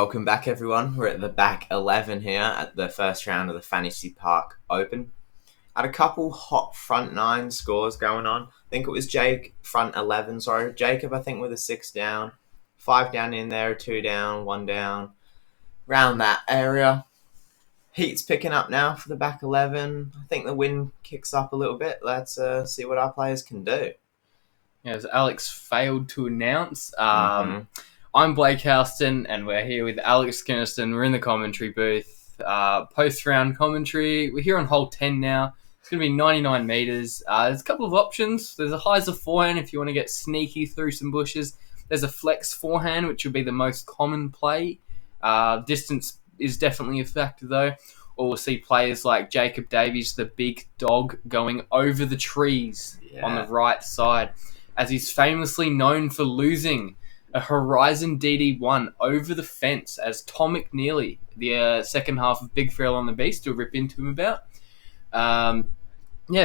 Welcome back, everyone. We're at the back 11 here at the first round of the Fantasy Park Open. Had a couple hot front 9 scores going on. I think it was front 11, sorry. Jacob, I think, with a 6 down. 5 down in there, 2 down, 1 down. Around that area. Heat's picking up now for the back 11. I think the wind kicks up a little bit. Let's see what our players can do. Yeah, as Alex failed to announce, I'm Blake Houston, and we're here with Alex Kynaston. We're in the commentary booth. Post-round commentary. We're here on hole 10 now. It's going to be 99 metres. There's a couple of options. There's a hyzer forehand if you want to get sneaky through some bushes. There's a flex forehand, which will be the most common play. Distance is definitely a factor, though. Or we'll see players like Jacob Davies, the big dog, going over the trees on the right side, as he's famously known for losing a Horizon DD1 over the fence, as Tom McNeely, the second half of Big Thrill on the Beast, will rip into him about.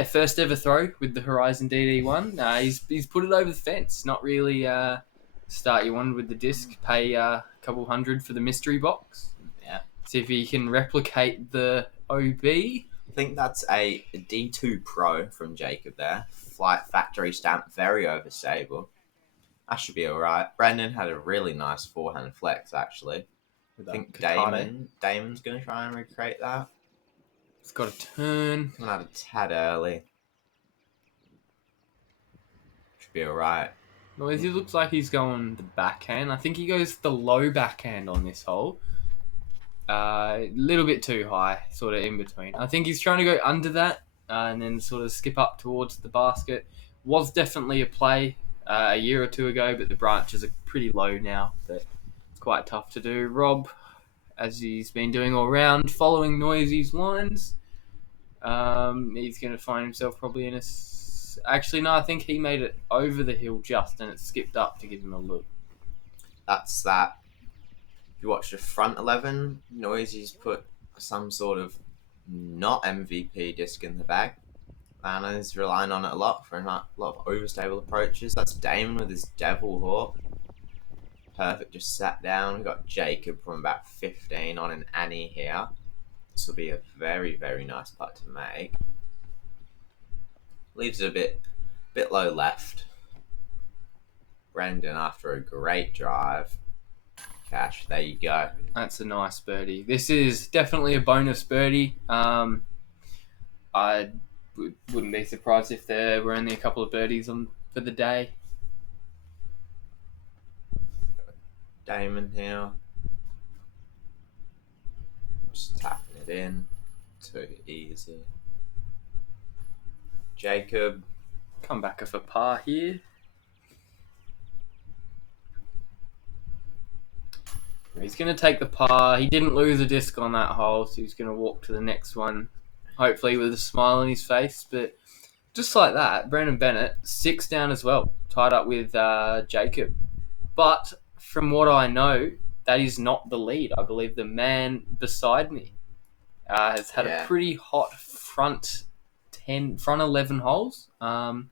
First ever throw with the Horizon DD1. He's put it over the fence. Not really start you on with the disc. Pay a couple $100 for the mystery box. Yeah. See if he can replicate the OB. I think that's a D2 Pro from Jacob there. Flight factory stamp, very overstable. That should be alright. Brendon had a really nice forehand flex, actually. I think Damon's going to try and recreate that. It's got a turn. I had a tad early. Should be alright. Noesy looks like he's going the backhand. I think he goes the low backhand on this hole. A little bit too high, sort of in between. I think he's trying to go under that and then sort of skip up towards the basket. Was definitely a play a year or two ago, but the branches are pretty low now. But it's quite tough to do. Rob, as he's been doing all round, following Noisy's lines, he's going to find himself probably in a... Actually, no, I think he made it over the hill just, and it skipped up to give him a look. That's that. If you watch the front 11, Noisy's put some sort of not MVP disc in the bag. And he's relying on it a lot for a lot of overstable approaches. That's Damon with his Devil Hawk. Perfect, just sat down. We've got Jacob from about 15 on an Annie here. This will be a very, very nice putt to make. Leaves it a bit low left. Brendon after a great drive. Cash, there you go. That's a nice birdie. This is definitely a bonus birdie. I wouldn't be surprised if there were only a couple of birdies on for the day. Damon here. Just tapping it in. Too easy. Jacob. Come back off a par here. He's going to take the par. He didn't lose a disc on that hole, so he's going to walk to the next one, hopefully with a smile on his face. But just like that, Brendon Bennett, 6 down as well, tied up with Jacob. But from what I know, that is not the lead. I believe the man beside me has had a pretty hot front 11 holes. And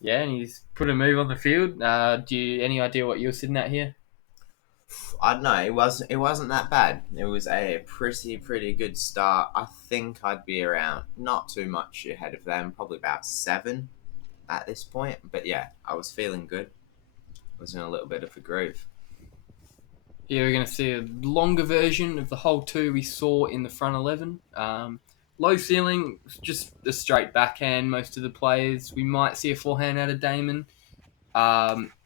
he's put a move on the field. Any idea what you're sitting at here? I don't know. It wasn't that bad. It was a pretty good start. I think I'd be around not too much ahead of them, probably about 7 at this point. But yeah, I was feeling good. I was in a little bit of a groove. Here we're going to see a longer version of the hole 2 we saw in the front 11. Low ceiling, just a straight backhand. Most of the players, we might see a forehand out of Damon.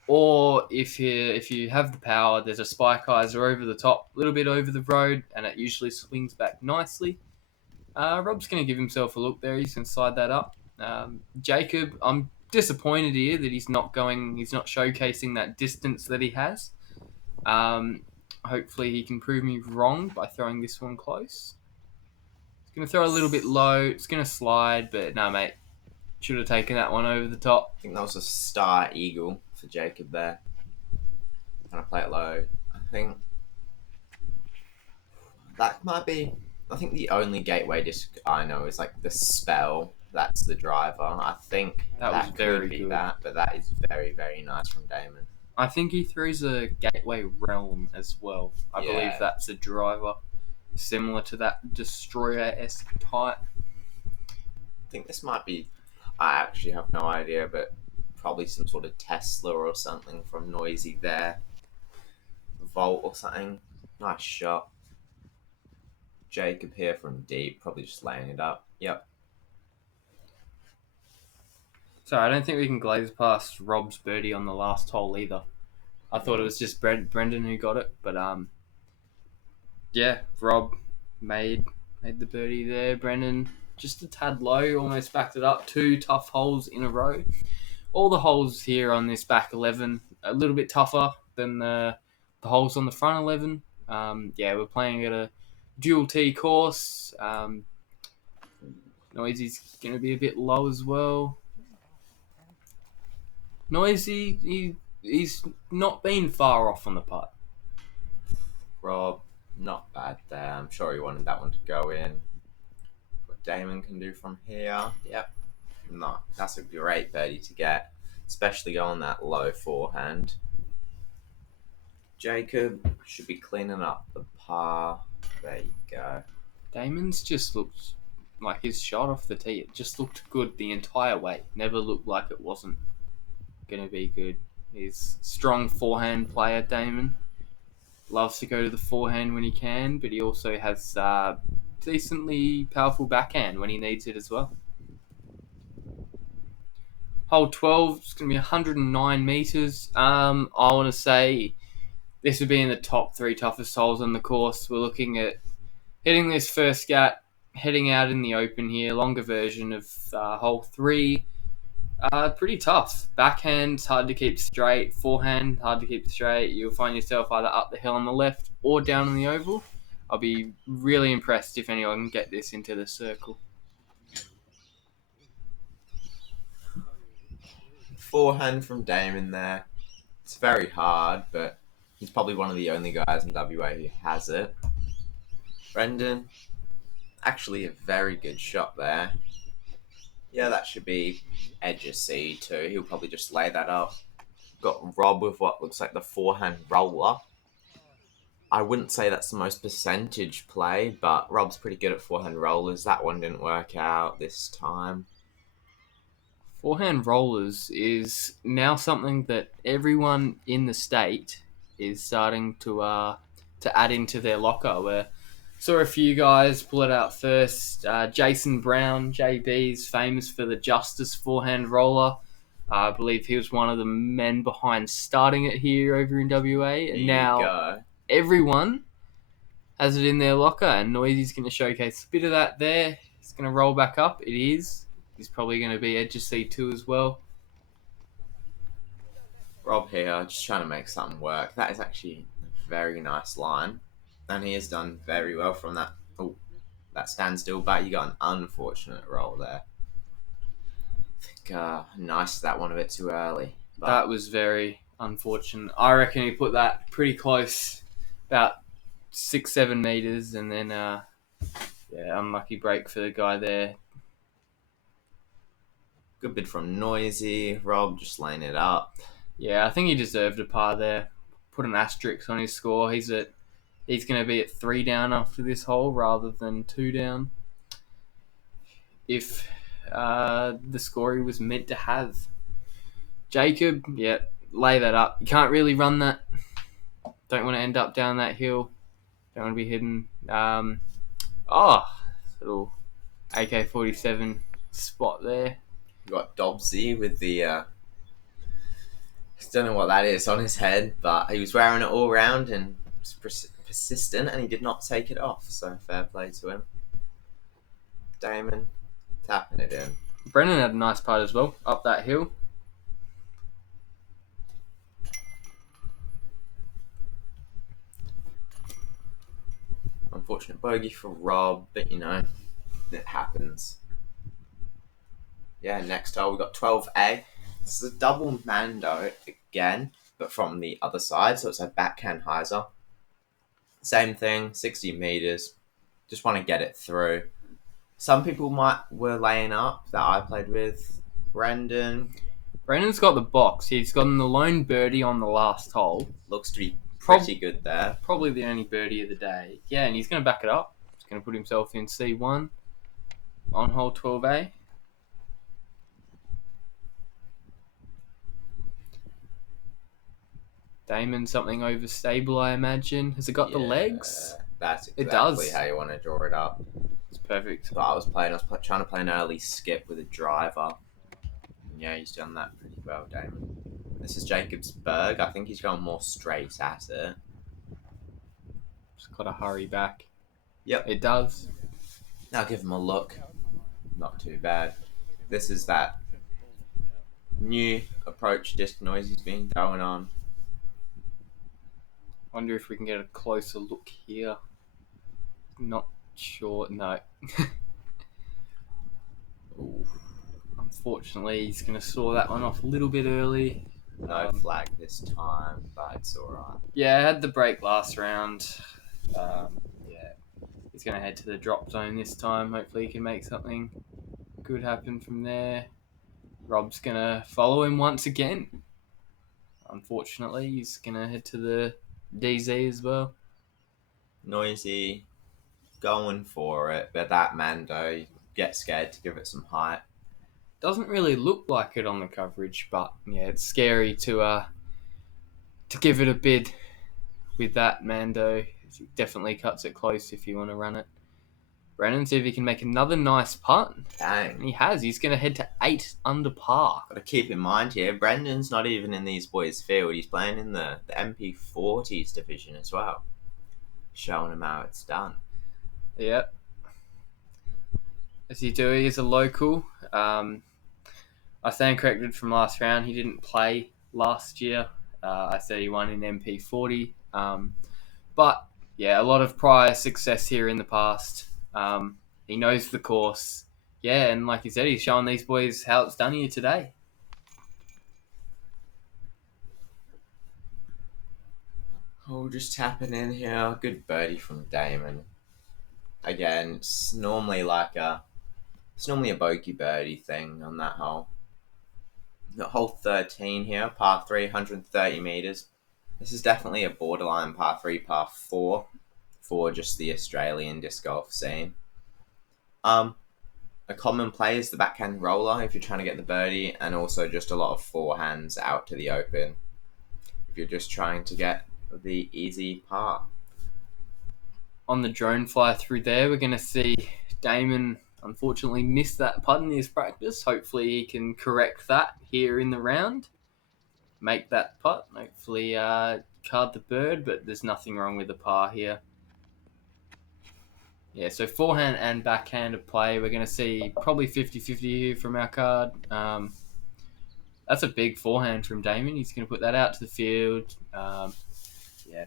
Or if you have the power, there's a spike hyzer over the top, a little bit over the road, and it usually swings back nicely. Rob's going to give himself a look there. He's going to slide that up. Jacob, I'm disappointed here that he's not showcasing that distance that he has. Hopefully he can prove me wrong by throwing this one close. He's going to throw a little bit low. It's going to slide, but no, mate. Should have taken that one over the top. I think that was a star eagle for Jacob there. Trying to play it low. I think that might be... I think the only gateway disc I know is like the Spell. That's the driver. I think that was very could be good. That, but that is very, very nice from Damon. I think he throws a Gateway Realm as well. I believe Yeah. that's a driver similar to that Destroyer-esque type. I think this might be. I actually have no idea, but probably some sort of Tesla or something from Noisy there. Volt or something. Nice shot. Jacob here from deep, probably just laying it up. Yep. So I don't think we can glaze past Rob's birdie on the last hole either. I thought it was just Brendon who got it, but yeah, Rob made the birdie there. Brendon just a tad low, almost backed it up. 2 tough holes in a row. All the holes here on this back 11 a little bit tougher than the holes on the front 11. Yeah, we're playing at a dual tee course. Noisy's going to be a bit low as well. Noisy, he's not been far off on the putt. Rob, not bad there. I'm sure he wanted that one to go in. What Damon can do from here. Yep. No, that's a great birdie to get, especially on that low forehand. Jacob should be cleaning up the par. There you go. Damon's just looked like his shot off the tee. It just looked good the entire way. Never looked like it wasn't going to be good. He's a strong forehand player, Damon. Loves to go to the forehand when he can, but he also has decently powerful backhand when he needs it as well. Hole 12 is going to be 109 metres. I want to say this would be in the top 3 toughest holes on the course. We're looking at hitting this first gap, heading out in the open here, longer version of hole 3. Pretty tough. Backhand's hard to keep straight. Forehand, hard to keep straight. You'll find yourself either up the hill on the left or down on the oval. I'll be really impressed if anyone can get this into the circle. Forehand from Damon there. It's very hard, but he's probably one of the only guys in WA who has it. Brendon, actually a very good shot there. Yeah, that should be edge of C too. He'll probably just lay that up. Got Rob with what looks like the forehand roller. I wouldn't say that's the most percentage play, but Rob's pretty good at forehand rollers. That one didn't work out this time. Forehand rollers is now something that everyone in the state is starting to add into their locker. Where saw a few guys pull it out first. Jason Brown, JB's famous for the Justice forehand roller. I believe he was one of the men behind starting it here over in WA, and now everyone has it in their locker. And Noisy's going to showcase a bit of that there. He's going to roll back up. It is. He's probably going to be edge of C2 as well. Rob here, just trying to make something work. That is actually a very nice line. And he has done very well from that. Oh, that standstill, but you got an unfortunate roll there. I think nice that one a bit too early. But that was very unfortunate. I reckon he put that pretty close, about 6-7 meters, and then unlucky break for the guy there. Good bid from Noisy. Rob just laying it up. Yeah, I think he deserved a par there. Put an asterisk on his score. He's going to be at 3 down after this hole rather than 2 down. If the score he was meant to have. Jacob, yeah, lay that up. You can't really run that. Don't want to end up down that hill. Don't want to be hidden. Little AK-47 spot there. You got Dobbsy with the I don't know what that is on his head, but he was wearing it all round and was persistent, and he did not take it off. So fair play to him. Damon tapping it in. Brendon had a nice putt as well up that hill. Unfortunate bogey for Rob, but you know, it happens. Yeah, next hole we got 12A. This is a double Mando again, but from the other side, so it's a backhand hyzer. Same thing, 60 meters. Just want to get it through. Some people were laying up that I played with. Brendon, Brendon's got the box. He's gotten the lone birdie on the last hole. Looks to be pretty good there. Probably the only birdie of the day. Yeah, and he's going to back it up. He's going to put himself in C1 on hole 12A. Damon, something overstable, I imagine. Has it got the legs? That's exactly It does. how you want to draw it up. It's perfect. But I was trying to play an early skip with a driver. Yeah, he's done that pretty well, Damon. This is Jacobsberg. I think he's going more straight at it. Just got to hurry back. Yep. It does. Now give him a look. Not too bad. This is that new approach disc noise he's been going on. Wonder if we can get a closer look here. Not sure. No. Ooh. Unfortunately, he's going to saw that one off a little bit early. No flag this time, but it's alright. Yeah, I had the break last round. He's going to head to the drop zone this time. Hopefully he can make something good happen from there. Rob's going to follow him once again. Unfortunately, he's going to head to the DZ as well. Noisy, going for it, but that Mando, you get scared to give it some height. Doesn't really look like it on the coverage, but yeah, it's scary to give it a bid with that Mando. He definitely cuts it close if you want to run it. Brendon, see if he can make another nice putt. Dang. And he has. He's going to head to 8 under par. Got to keep in mind here, Brendon's not even in these boys' field. He's playing in the MP40s division as well. Showing him how it's done. Yep. As you do, he is a local. I stand corrected from last round. He didn't play last year. I said he won in MP40. But, yeah, a lot of prior success here in the past. He knows the course. Yeah, and like you said, he's showing these boys how it's done here today. Oh, just tapping in here. Good birdie from Damon. Again, it's normally a bogey birdie thing on that hole. Got hole 13 here, par 3, 130 metres. This is definitely a borderline par 3, par 4 for just the Australian disc golf scene. A common play is the backhand roller if you're trying to get the birdie, and also just a lot of forehands out to the open if you're just trying to get the easy par. On the drone fly through there, we're going to see Damon unfortunately miss that putt in his practice. Hopefully he can correct that here in the round. Make that putt. Hopefully card the bird, but there's nothing wrong with the par here. Yeah, so forehand and backhand of play. We're going to see probably 50-50 here from our card. That's a big forehand from Damon. He's going to put that out to the field. Yeah.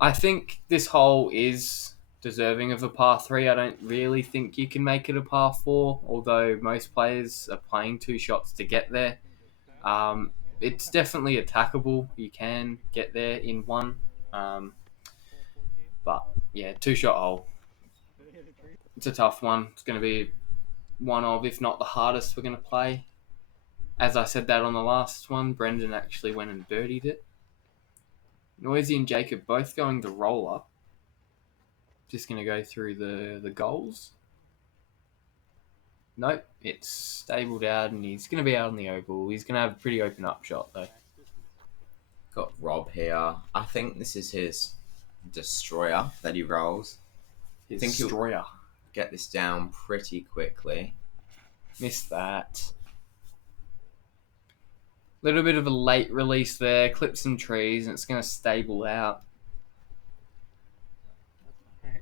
I think this hole is deserving of a par 3. I don't really think you can make it a par 4, although most players are playing 2 shots to get there. It's definitely attackable. You can get there in one. But, yeah, 2-shot hole. It's a tough one. It's going to be one of, if not the hardest we're going to play. As I said that on the last one, Brendon actually went and birdied it. Noisy and Jacob both going the roller. Just going to go through the goals. Nope, it's stabled out and he's going to be out on the oval. He's going to have a pretty open up shot though. Got Rob here. I think this is his destroyer that he rolls. His I think destroyer. He'll get this down pretty quickly. Missed that. Little bit of a late release there. Clip some trees and it's going to stable out.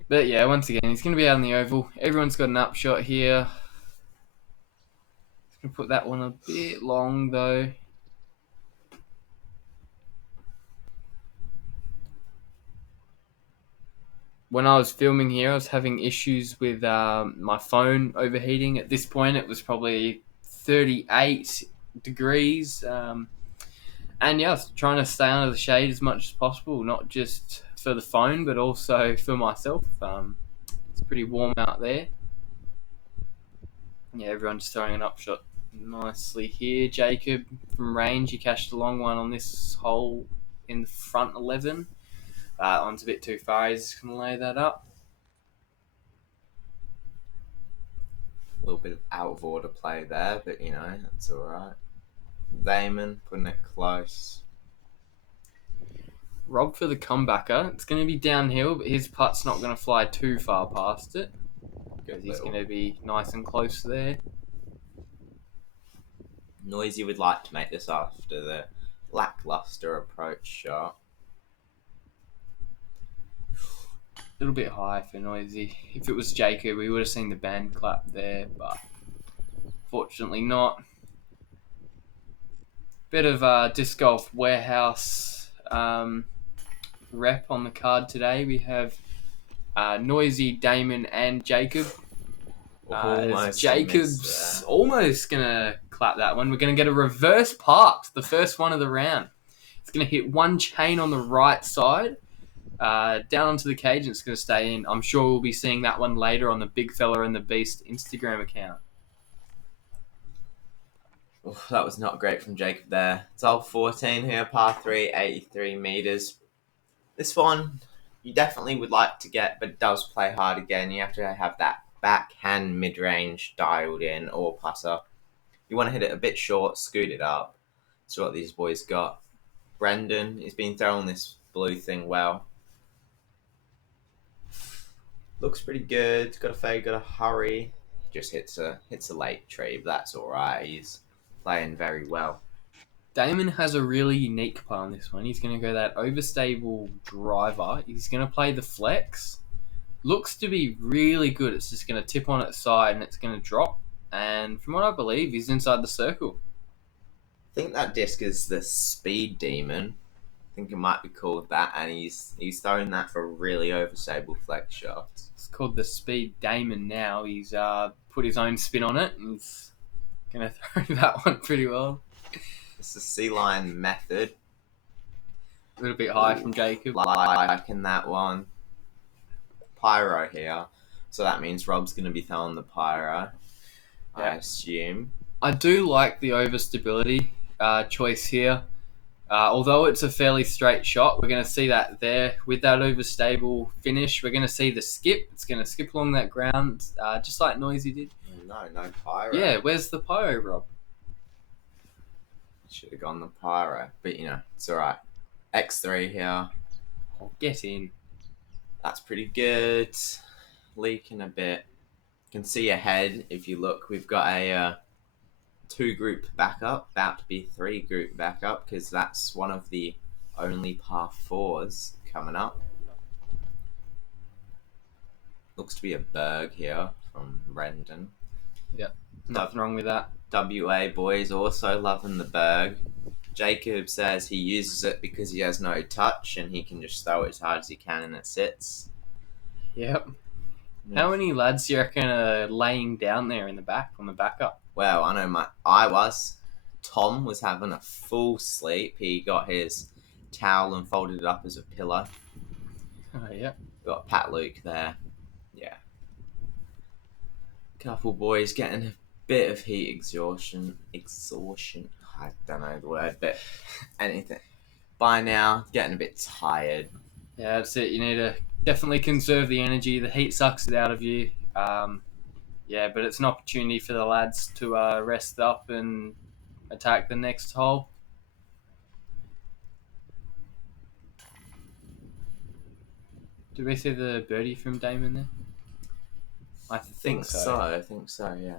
But yeah, once again, he's going to be out on the oval. Everyone's got an upshot here. He's going to put that one a bit long though. When I was filming here, I was having issues with my phone overheating. At this point, it was probably 38 degrees. And yeah, I was trying to stay under the shade as much as possible, not just for the phone, but also for myself. It's pretty warm out there. Yeah, everyone's throwing an upshot nicely here. Jacob from range, he cashed a long one on this hole in the front 11. That one's a bit too far. He's going to lay that up. A little bit of out of order play there, but that's alright. Damon putting it close. Rob for the comebacker. It's going to be downhill, but his putt's not going to fly too far past it. Because he's going to be nice and close there. Noisy would like to make this after the lackluster approach shot. A little bit high for Noisy. If it was Jacob, we would have seen the band clap there, but fortunately not. Bit of Disc Golf Warehouse rep on the card today. We have Noisy, Damon, and Jacob. Jacob's almost going to clap that one. We're going to get a reverse parked, the first one of the round. It's going to hit one chain on the right side, down onto the cage, and it's going to stay in. I'm sure we'll be seeing that one later on the Big Fella and the Beast Instagram account. Oh, that was not great from Jacob there. It's hole 14 here, par 3, 83 metres. This one, you definitely would like to get, but it does play hard again. You have to have that backhand mid-range dialed in or putter. You want to hit it a bit short, scoot it up. That's what these boys got. Brendon, he's been throwing this blue thing well. Looks pretty good. Got to fade, got to hurry. Just hits a late tree, but that's alright. He's playing very well. Damon has a really unique putt on this one. He's going to go that overstable driver. He's going to play the flex. Looks to be really good. It's just going to tip on its side and it's going to drop. And from what I believe, he's inside the circle. I think that disc is the Speed Demon. I think it might be called that. And he's throwing that for really overstable flex shots. It's called the Speed Damon now. He's put his own spin on it. And he's going to throw that one pretty well. It's the Sea Lion method. A little bit high from Jacob. Liking that one. Pyro here. So that means Rob's going to be throwing the pyro, I assume. I do like the overstability choice here. Although it's a fairly straight shot, we're going to see that there. With that overstable finish, we're going to see the skip. It's going to skip along that ground, just like Noisy did. No pyro. Yeah, where's the pyro, Rob? Should have gone the pyro. But, it's alright. X3 here. Oh, get in. That's pretty good. Leaking a bit. You can see ahead, if you look, we've got a 2-group backup. About to be 3-group backup, because that's one of the only par 4s coming up. Looks to be a berg here from Brendon. Yep, nothing wrong with that. WA boys also loving the berg. Jacob says he uses it because he has no touch and he can just throw it as hard as he can and it sits. Yep. How many lads do you reckon are laying down there in the back on the backup? Well, I know I was. Tom was having a full sleep. He got his towel and folded it up as a pillow. Oh, yeah. Got Pat Luke there. Yeah. Couple boys getting a bit of heat exhaustion. I don't know the word, but anything. By now, getting a bit tired. Yeah, that's it. You need to definitely conserve the energy. The heat sucks it out of you. Yeah, but it's an opportunity for the lads to rest up and attack the next hole. Did we see the birdie from Damon there? I think so. I think so, yeah.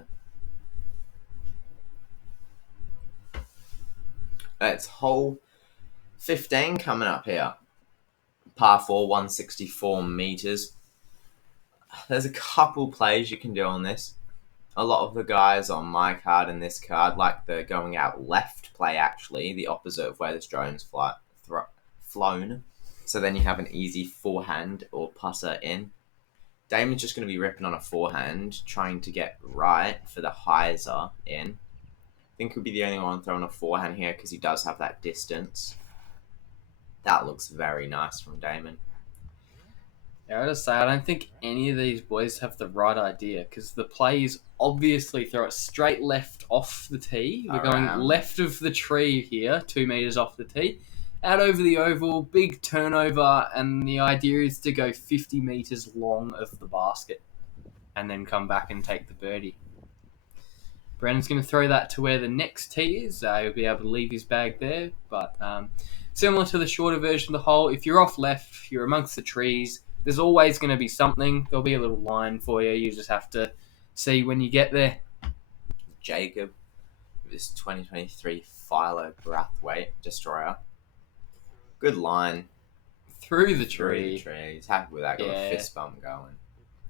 It's hole 15 coming up here. Par 4, 164 metres. There's a couple plays you can do on this. A lot of the guys on my card and this card like the going out left play, actually, the opposite of where this drone's flown. So then you have an easy forehand or putter in. Damon's just going to be ripping on a forehand, trying to get right for the hyzer in. I think he'll be the only one throwing a forehand here because he does have that distance. That looks very nice from Damon. Yeah, I gotta say, I don't think any of these boys have the right idea because the plays obviously throw it straight left off the tee. We're going Around. left of the tree here, 2 meters off the tee, out over the oval, big turnover, and the idea is to go 50 meters long of the basket and then come back and take the birdie. Brennan's going to throw that to where the next tee is. He'll be able to leave his bag there, but similar to the shorter version of the hole, if you're off left, you're amongst the trees, there's always going to be something. There'll be a little line for you. You just have to see when you get there. Jacob with his 2023 Philo Brathwaite Destroyer. Good line. Through the Through the tree. tree. He's happy with that. Got Yeah. a fist bump going.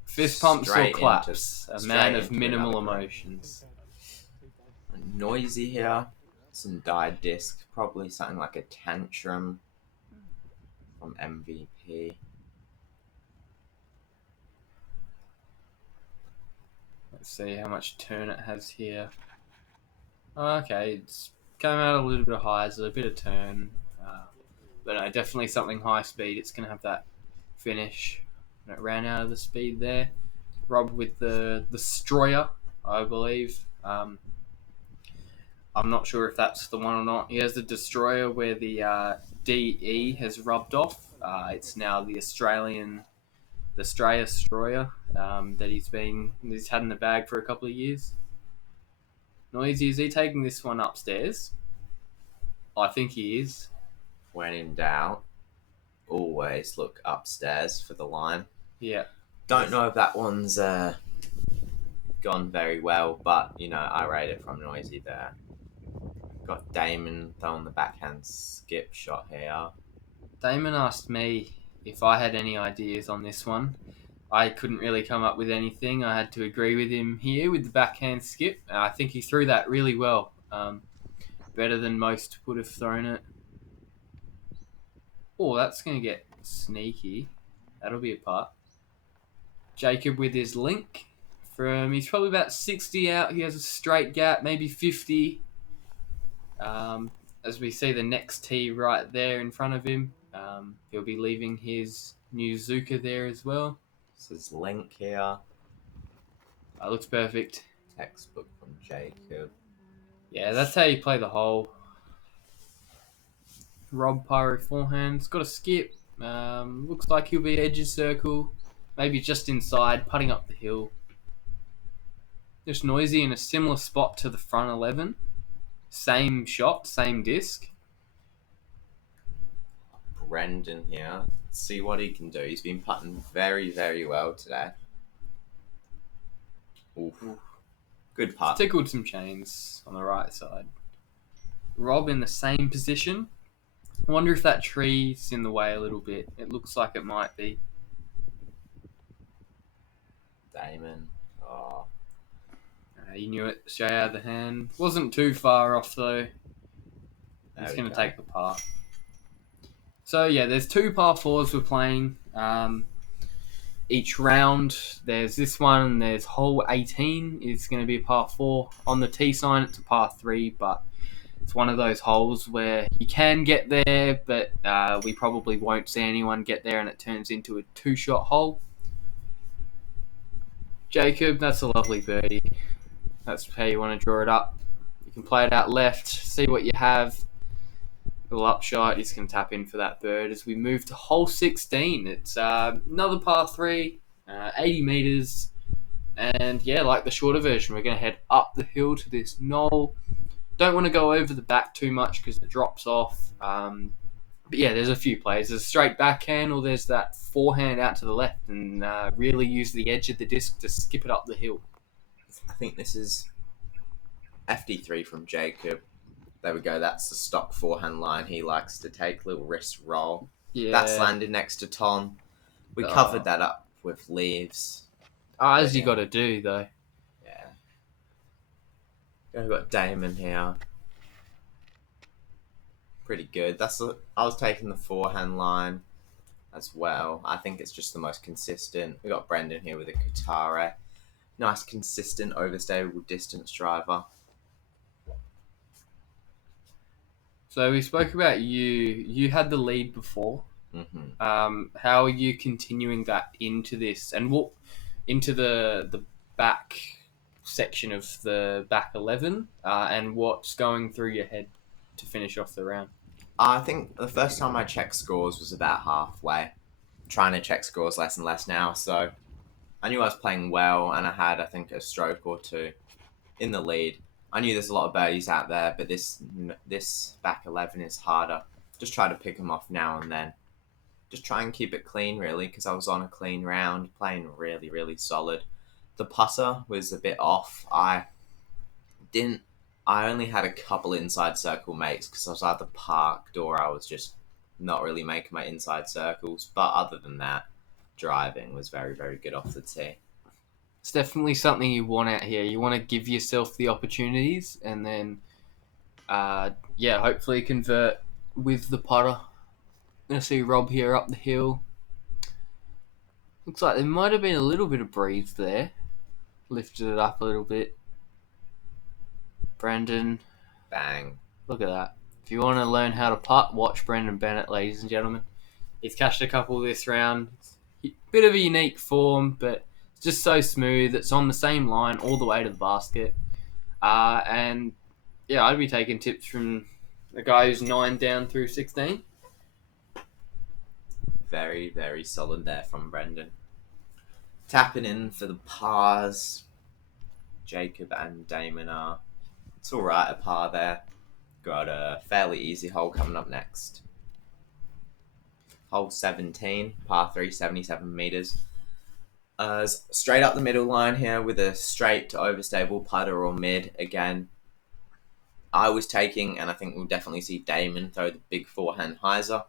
Fist pumps or Straight claps. A man of into minimal another green. emotions. Noisy here. Some dyed disc. Probably something like a Tantrum from MVP. Let's see how much turn it has here. Okay, it's coming out a little bit high, so a bit of turn. But no, definitely something high speed. It's going to have that finish. And it ran out of the speed there. Rob with the Destroyer, I believe. I'm not sure if that's the one or not. He has the Destroyer where the DE has rubbed off. It's now the Australian Destroyer that he's had in the bag for a couple of years. Noisy, is he taking this one upstairs? I think he is. When in doubt, always look upstairs for the line. Yeah. Don't know if that one's gone very well, but I rate it from Noisy there. Got Damon throwing the backhand skip shot here. Damon asked me if I had any ideas on this one. I couldn't really come up with anything. I had to agree with him here with the backhand skip. I think he threw that really well. Better than most would have thrown it. Oh, that's going to get sneaky. That'll be a putt. Jacob with his link. He's probably about 60 out. He has a straight gap, maybe 50. As we see the next tee right there in front of him. He'll be leaving his new Zuka there as well. This is link here. Looks perfect. Textbook from Jacob. Yeah, that's how you play the hole. Rob Pyro forehand's got a skip. Looks like he'll be edge of circle. Maybe just inside, putting up the hill. Just Noisy in a similar spot to the front 11. Same shot, same disc. Brendon here. Let's see what he can do. He's been putting very, very well today. Oof. Good putt. Tickled some chains on the right side. Rob in the same position. I wonder if that tree's in the way a little bit. It looks like it might be. Damon. Oh. He knew it straight out of the hand. Wasn't too far off though. He's going to take the par. So yeah, there's 2 par 4s we're playing. Each round, there's this one, and there's hole 18 is going to be a par 4. On the tee sign, it's a par 3, but it's one of those holes where you can get there, but we probably won't see anyone get there, and it turns into a 2-shot hole. Jacob, that's a lovely birdie. That's how you want to draw it up. You can play it out left, see what you have. Little upshot, he's going to tap in for that bird as we move to hole 16. It's another par 3, 80 metres. And yeah, like the shorter version, we're going to head up the hill to this knoll. Don't want to go over the back too much because it drops off. But yeah, there's a few plays. There's a straight backhand, or there's that forehand out to the left and really use the edge of the disc to skip it up the hill. I think this is FD3 from Jacob. There we go. That's the stock forehand line he likes to take. Little wrist roll. Yeah. That's landed next to Tom. We covered that up with leaves. As you got to do, though. Yeah. We've got Damon here. Pretty good. I was taking the forehand line as well. I think it's just the most consistent. We got Brendon here with a Katara. Nice, consistent, overstable distance driver. So we spoke about you. You had the lead before. How are you continuing that into this and what into the back section of the back 11 and what's going through your head to finish off the round? I think the first time I checked scores was about halfway. Trying to check scores less and less now, so I knew I was playing well, and I had, I think, a stroke or two in the lead. I knew there's a lot of birdies out there, but this back 11 is harder. Just try to pick them off now and then. Just try and keep it clean, really, because I was on a clean round, playing really, really solid. The putter was a bit off. Didn't. I only had a couple inside circle makes because I was either parked or I was just not really making my inside circles. But other than that, driving was very, very good off the tee. It's definitely something you want out here. You want to give yourself the opportunities and then, hopefully convert with the putter. I'm going to see Rob here up the hill. Looks like there might have been a little bit of breeze there. Lifted it up a little bit. Brendon. Bang. Look at that. If you want to learn how to putt, watch Brendon Bennett, ladies and gentlemen. He's cashed a couple this round. Bit of a unique form, but it's just so smooth. It's on the same line all the way to the basket. I'd be taking tips from the guy who's 9 down through 16. Very, very solid there from Brendon. Tapping in for the pars. Jacob and Damon are. It's alright, a par there. Got a fairly easy hole coming up next. Hole 17, par 3, 77 metres. Straight up the middle line here with a straight to overstable putter or mid again. I was taking, and I think we'll definitely see Damon throw the big forehand hyzer.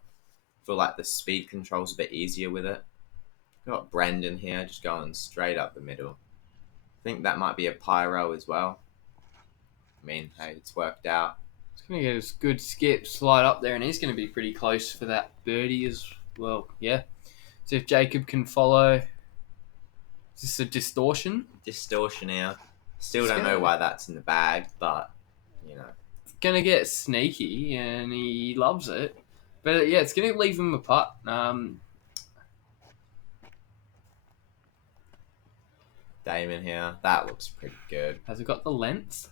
Feel like the speed control's a bit easier with it. Got Brendon here just going straight up the middle. I think that might be a pyro as well. I mean, hey, it's worked out. He's going to get a good skip, slide up there, and he's going to be pretty close for that birdie as well. Yeah. So if Jacob can follow, is this a distortion? Distortion here. Still don't know why that's in the bag, but, you know. It's going to get sneaky, and he loves it. But, yeah, it's going to leave him a putt. Damon here. That looks pretty good. Has it got the length?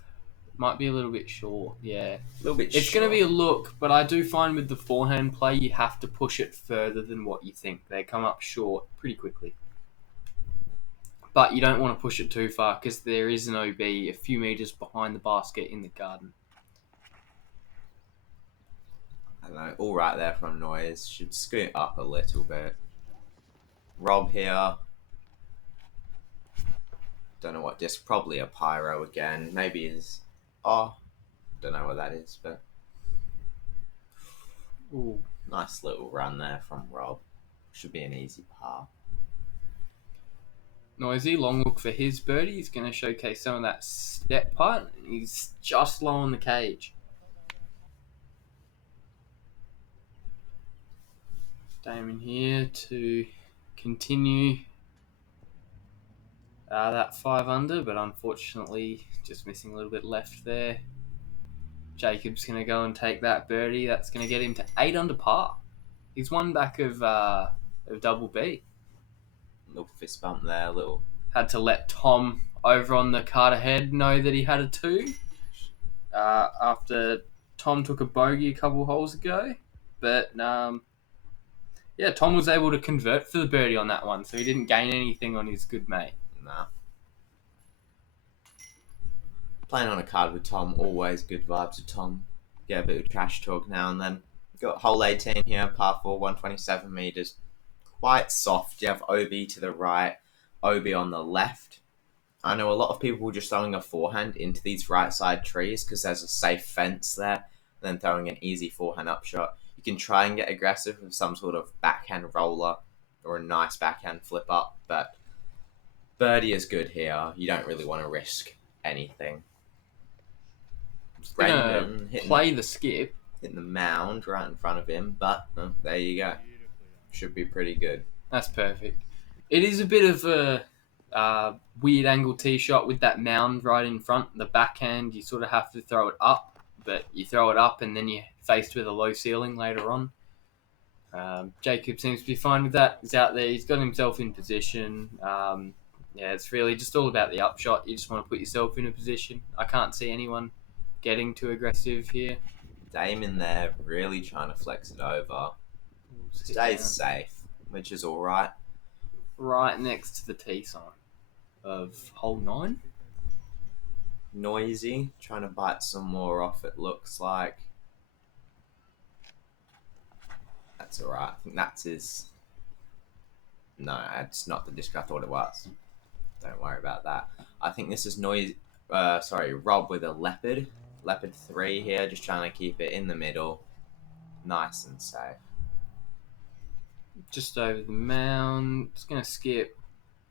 Might be a little bit short, yeah. A little bit It's going to be a look, but I do find with the forehand play, you have to push it further than what you think. They come up short pretty quickly. But you don't want to push it too far because there is an OB a few metres behind the basket in the garden. I don't know, all right there from Noesen. Should scoot up a little bit. Rob here. Don't know what disc. Probably a pyro again. Maybe is. Oh, don't know what that is, but Ooh. Nice little run there from Rob. Should be an easy par. Noisy, long look for his birdie. He's going to showcase some of that step putt. He's just low on the cage. Damon here to continue that 5 under, but unfortunately just missing a little bit left there. Jacob's going to go and take that birdie. That's going to get him to 8 under par. He's one back of double B. Little fist bump there, little. Had to let Tom over on the card ahead know that he had a 2 after Tom took a bogey a couple holes ago. But Tom was able to convert for the birdie on that one, so he didn't gain anything on his good mate. Nah. Playing on a card with Tom, always good vibes with Tom. Get a bit of trash talk now and then. Got hole 18 here, par 4, 127 metres. Quite soft. You have OB to the right, OB on the left. I know a lot of people just throwing a forehand into these right side trees because there's a safe fence there, then throwing an easy forehand upshot. You can try and get aggressive with some sort of backhand roller or a nice backhand flip up, but birdie is good here. You don't really want to risk anything. Brendon play the skip. Hitting the mound right in front of him, but there you go. Should be pretty good. That's perfect. It is a bit of a weird angle tee shot with that mound right in front. The backhand, you sort of have to throw it up, but you throw it up and then you're faced with a low ceiling later on. Jacob seems to be fine with that. He's out there. He's got himself in position. It's really just all about the upshot. You just want to put yourself in a position. I can't see anyone getting too aggressive here. Damon there really trying to flex it over. Sit Stays down. safe, which is all right. Right next to the tee sign of hole 9. Noisy, trying to bite some more off, it looks like. That's all right. I think that's his... No, it's not the disc I thought it was. Don't worry about that. I think this is Rob with a leopard. Leopard 3 here, just trying to keep it in the middle. Nice and safe. Just over the mound. It's going to skip.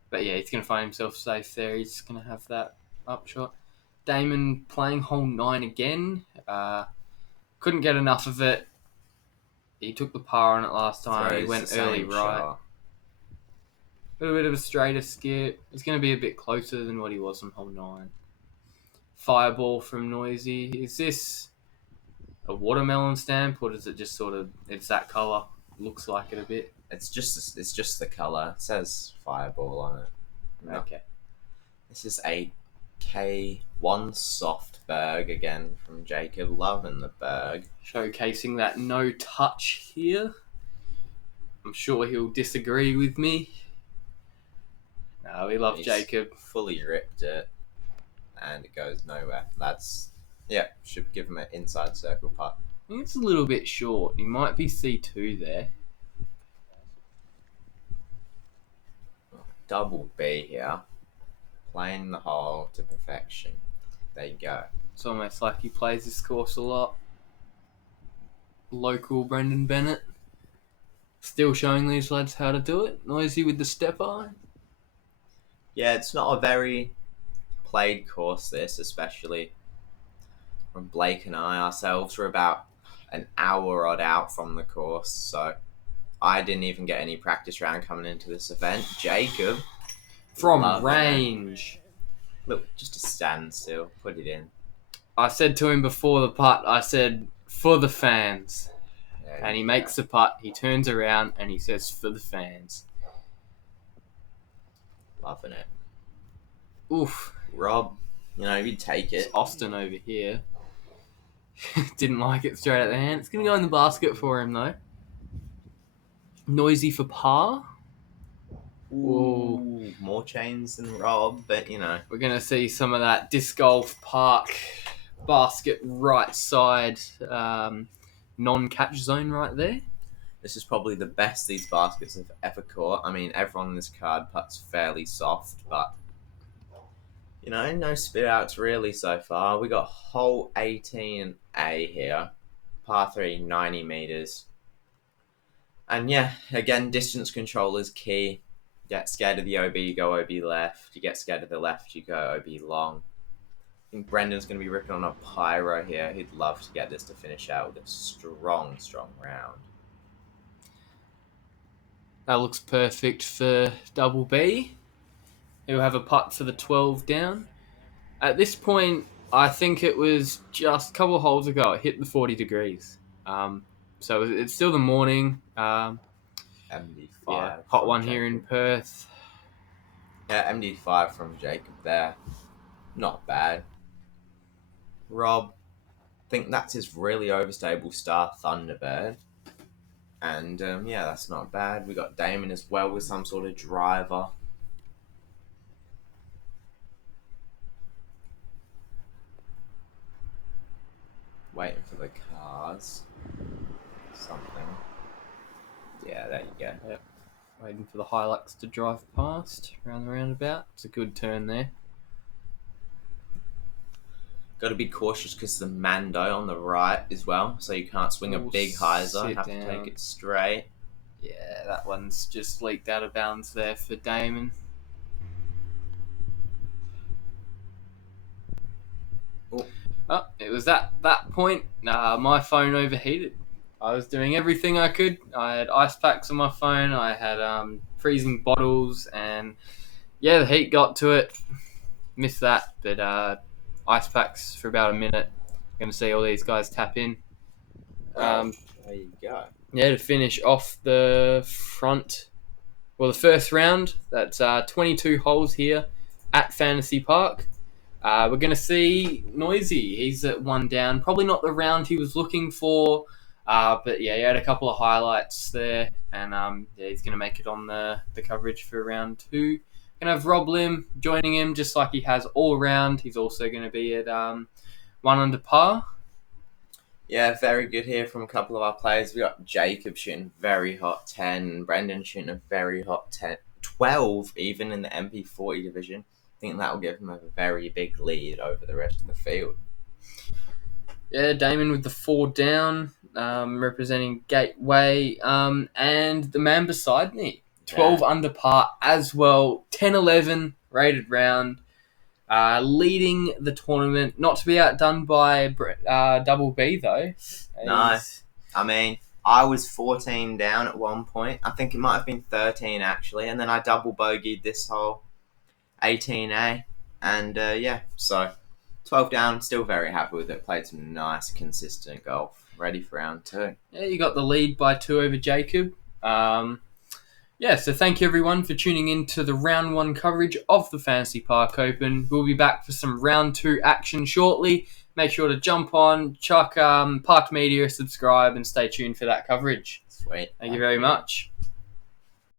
But yeah, he's going to find himself safe there. He's going to have that upshot. Damon playing hole 9 again. Couldn't get enough of it. He took the par on it last time. Throws He went the early same right. shot. A little bit of a straighter skip. It's going to be a bit closer than what he was on hole 9. Fireball from Noisy. Is this a watermelon stamp, or does it just sort of... It's that colour. Looks like it a bit. It's just the colour. It says Fireball on it. No. Okay. This is a K1 soft berg again from Jacob. Loving the berg. Showcasing that no touch here. I'm sure he'll disagree with me. No, we love He's Jacob. Fully ripped it, and it goes nowhere. Should give him an inside circle putt. I think it's a little bit short. He might be C2 there. Double B here, playing the hole to perfection. There you go. It's almost like he plays this course a lot. Local Brendon Bennett. Still showing these lads how to do it. Noisy with the step iron. Yeah, it's not a very played course, this, especially when Blake and I ourselves were about an hour odd out from the course, so I didn't even get any practice round coming into this event. Jacob, From loving range. look, just a standstill, put it in. I said to him before the putt, I said, for the fans. There And he you makes go. the putt, he turns around and he says, for the fans. Loving it. Oof. Rob, you'd take It's it. Austin over here. Didn't like it straight out the hand. It's going to go in the basket for him, though. Noisy for par. Ooh, more chains than Rob, but We're going to see some of that disc golf park basket right side non-catch zone right there. this is probably the best these baskets have ever caught. I mean, everyone on this card puts fairly soft, but no spit outs really so far. We got hole 18A here, par 3, 90 meters. And yeah, again, distance control is key. You get scared of the OB, you go OB left. You get scared of the left, you go OB long. I think Brendon's going to be ripping on a pyro here. He'd love to get this to finish out with a strong round. That looks perfect for double B. He'll have a putt for the 12 down. At this point, I think it was just a couple of holes ago, it hit the 40 degrees. So it's still the morning. MD5. Hot from one here in Jacob. Perth. Yeah, MD5 from Jacob there. Not bad. Rob, I think that's his really overstable star, Thunderbird. And that's not bad. We got Damon as well with some sort of driver. Waiting for the cars. Something. Yeah, there you go. Yep. Waiting for the Hilux to drive past around the roundabout. It's a good turn there. Got to be cautious because the Mando on the right as well, so you can't swing a big hyzer. Sit Have down. to take it straight. Yeah, that one's just leaked out of bounds there for Damon. Oh, it was at that point my phone overheated. I was doing everything I could. I had ice packs on my phone. I had freezing bottles, and yeah, the heat got to it. Missed that, but ice packs for about a minute. Going to see all these guys tap in. There you go. Yeah, to finish off the first round. That's 22 holes here at Fantasy Park. We're going to see Noisy. He's at one down. Probably not the round he was looking for. But yeah, he had a couple of highlights there. And he's going to make it on the coverage for round 2. Going to have Rob Lim joining him just like he has all round. He's also going to be at 1 under par. Yeah, very good here from a couple of our players. We got Jacob shooting very hot 10, Brendon shooting a very hot 10, 12 even in the MP40 division. I think that will give him a very big lead over the rest of the field. Yeah, Damon with the 4 down, representing Gateway, and the man beside me, 12 under par as well, 10-11 rated round. Leading the tournament, not to be outdone by Double B though. No, I mean, I was 14 down at one point. I think it might have been 13 actually, and then I double bogeyed this hole, 18A, and so 12 down. Still very happy with it. Played some nice, consistent golf. Ready for round 2. Yeah, you got the lead by 2 over Jacob. So thank you everyone for tuning in to the round 1 coverage of the Fantasy Park Open. We'll be back for some round 2 action shortly. Make sure to jump on, chuck Park Media, subscribe, and stay tuned for that coverage. Sweet. Thank you very much.